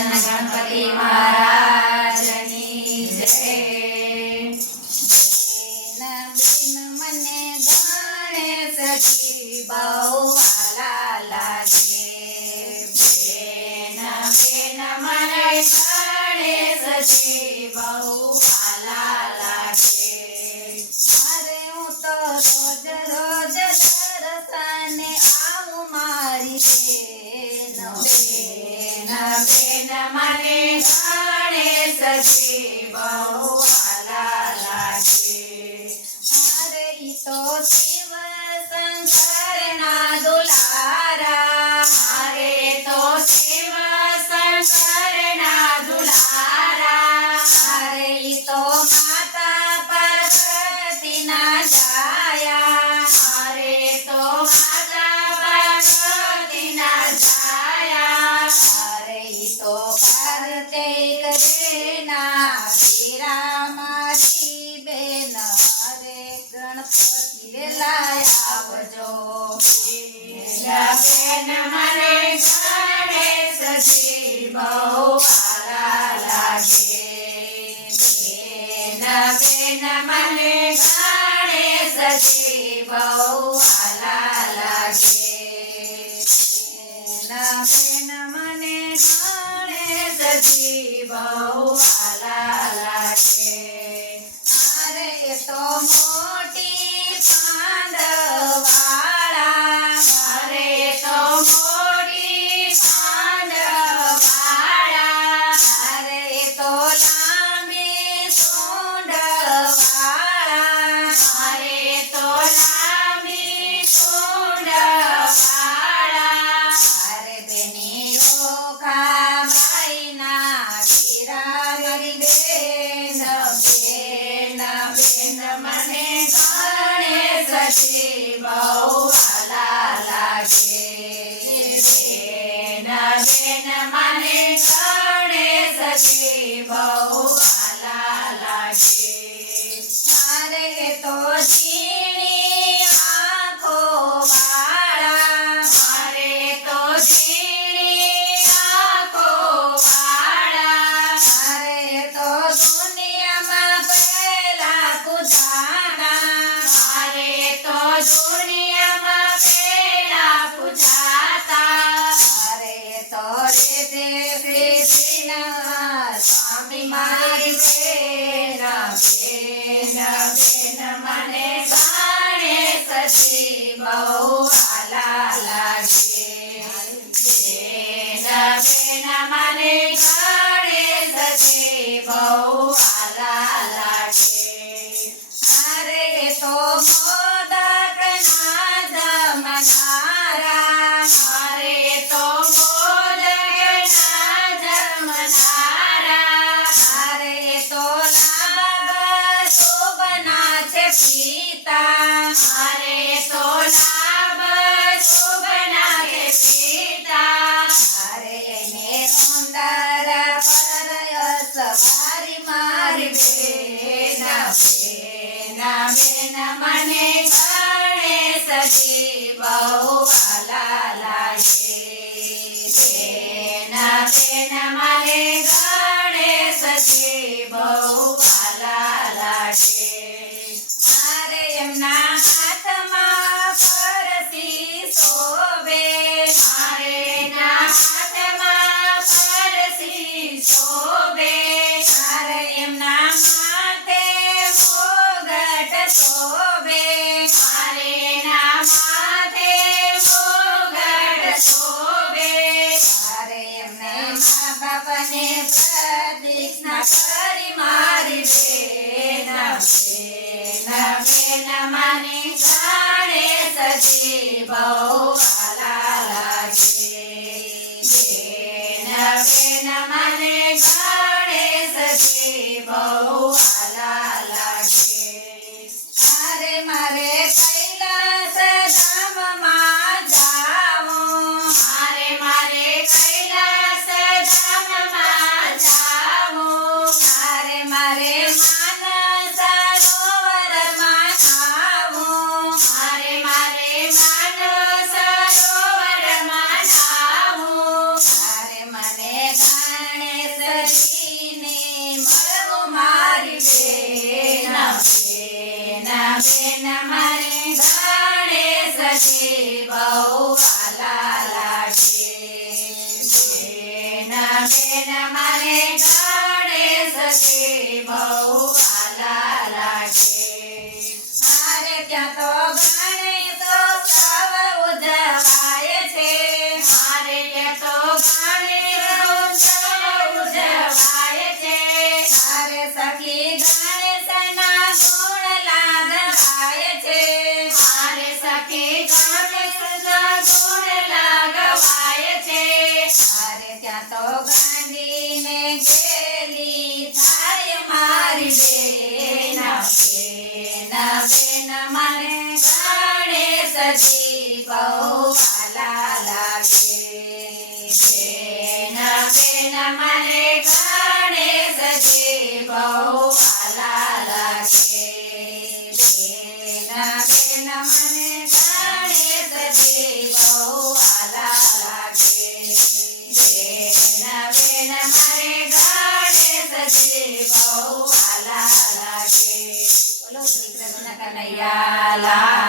ગણપતિ મહારાજની જય બેન બેન મને ગણેશજી બહુ વાલા લાગે બેન બેન મને ગણેશજી બહુ વાલા ગણેશજી બહુ વાલા લાગે ઈ તો શિવ શંકરના દુલારા અરે તો શિવ શંકરના દુલારા ઈ તો માતા પાર્વતીના જાયા બહુ વાલા લાગે બેન બેન મને ગાણે બહુ બેન મારે તો ઝીણી આંખો વાળા. મારે તો દુનિયામાં પહેલા પૂજાણા મારે તો દુનિયામાં Yes. ગણેશજી બહુ વાલા લાગે. બેન બેન મને પ્રદક્ષિણા કરી મારી બેન બેન બેન મને ગણેશજી બહુ વાલા લાગે. બેન બેન મને ગણેશજી બહુ બેન બેન મારે ગણેશજી બહુ વાલા લાગે બેન બેન મારે ગણેશજી બહુ ગણેશજી બહુ વાલા લાગે બેન બેન મને ગણેશજી બહુ વાલા લાગે બેન બેન મને ગણેશજી બહુ વાલા લાગે બેન બેન મારે ગણેશજી બહુ વાલા લાગે બોલો શ્રી કૃષ્ણ કનૈયા